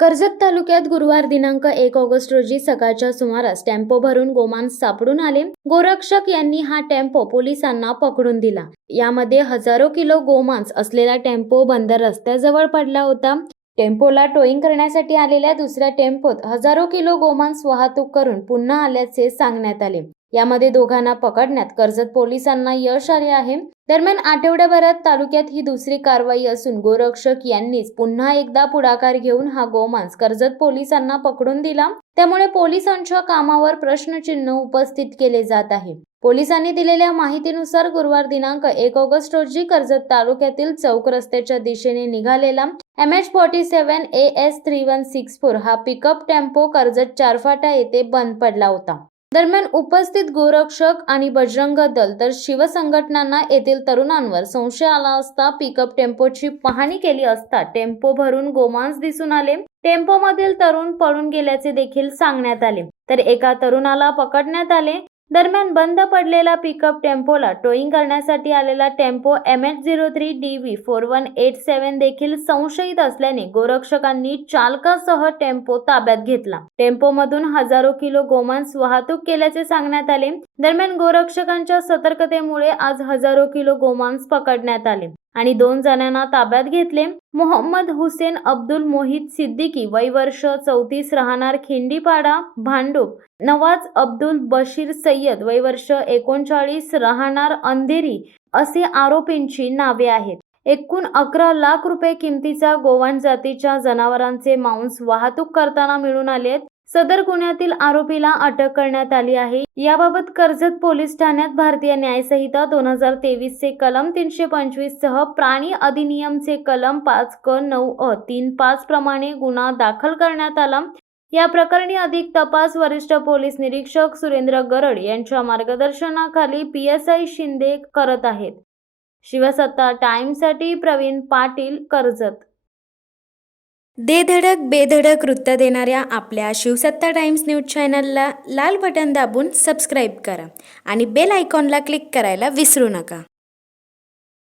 कर्जत तालुक्यात गुरुवार दिनांक 1 ऑगस्ट रोजी सकाळच्या सुमारास टेम्पो भरून गोमांस सापडून आले। गोरक्षक यांनी हा टेम्पो पोलिसांना पकडून दिला। यामध्ये हजारो किलो गोमांस असलेला टेम्पो बंद रस्त्याजवळ पडला होता। टेम्पोला टोईंग करण्यासाठी आलेल्या दुसऱ्या टेम्पोत हजारो किलो गोमांस वाहतूक करून पुन्हा आल्याचे सांगण्यात आले। यामध्ये दोघांना पकडण्यात कर्जत पोलिसांना यश आले आहे। दरम्यान आठवड्याभरात तालुक्यात ही दुसरी कारवाई असून गोरक्षक यांनीच पुन्हा एकदा पुढाकार घेऊन हा गोमांस कर्जत पोलिसांना पकडून दिला। त्यामुळे पोलिसांच्या कामावर प्रश्नचिन्ह उपस्थित केले जात आहे। पोलिसांनी दिलेल्या माहितीनुसार गुरुवार दिनांक 1 ऑगस्ट रोजी कर्जत तालुक्यातील चौक रस्त्याच्या दिशेने निघालेला MH47 AS 3164 हा पिकअप टेम्पो कर्जत चारफाटा येथे बंद पडला होता। दरम्यान उपस्थित गोरक्षक आणि बजरंग दल तर शिवसंघटनांना येथील तरुणांवर संशय आला असता पिकअप टेम्पोची पाहणी केली असता टेम्पो भरून गोमांस दिसून आले। टेम्पोमधील तरुण पळून गेल्याचे देखील सांगण्यात आले, तर एका तरुणाला पकडण्यात आले। दरम्यान बंद पडलेला पिकअप टेम्पोला टोईंग करण्यासाठी आलेला टेम्पो MH03 DV 4187 देखील संशयित असल्याने गोरक्षकांनी चालकासह टेम्पो ताब्यात घेतला। टेम्पोमधून हजारो किलो गोमांस वाहतूक केल्याचे सांगण्यात आले। दरम्यान गोरक्षकांच्या सतर्कतेमुळे आज हजारो किलो गोमांस पकडण्यात आले आणि 2 जणांना ताब्यात घेतले। मोहम्मद हुसेन अब्दुल मोहित सिद्दीकी वय वर्ष 34 राहणार खिंडीपाडा भांडूप, नवाज अब्दुल बशीर सय्यद वय वर्ष 39 राहणार अंधेरी असे आरोपींची नावे आहेत। एकूण 11 लाख रुपये किमतीचा गोवंश जातीच्या जनावरांचे मांस वाहतूक करताना मिळून आले। सदर गुन्ह्यातील आरोपीला अटक करण्यात आली आहे। याबाबत कर्जत पोलीस ठाण्यात भारतीय न्याय संहिता 2023 चे कलम 325 सह प्राणी अधिनियमचे कलम 5 क 9 अ 3-5 प्रमाणे गुन्हा दाखल करण्यात आला। या प्रकरणी अधिक तपास वरिष्ठ पोलीस निरीक्षक सुरेंद्र गरड यांच्या मार्गदर्शनाखाली PSI शिंदे करत आहेत। शिवसत्ता टाइम्ससाठी प्रवीण पाटील, कर्जत। दे धडक बेधडक वृत्त देणाऱ्या आपल्या शिवसत्ता टाइम्स न्यूज चॅनलला लाल बटन दाबून सबस्क्राईब करा आणि बेल आयकॉनला क्लिक करायला विसरू नका।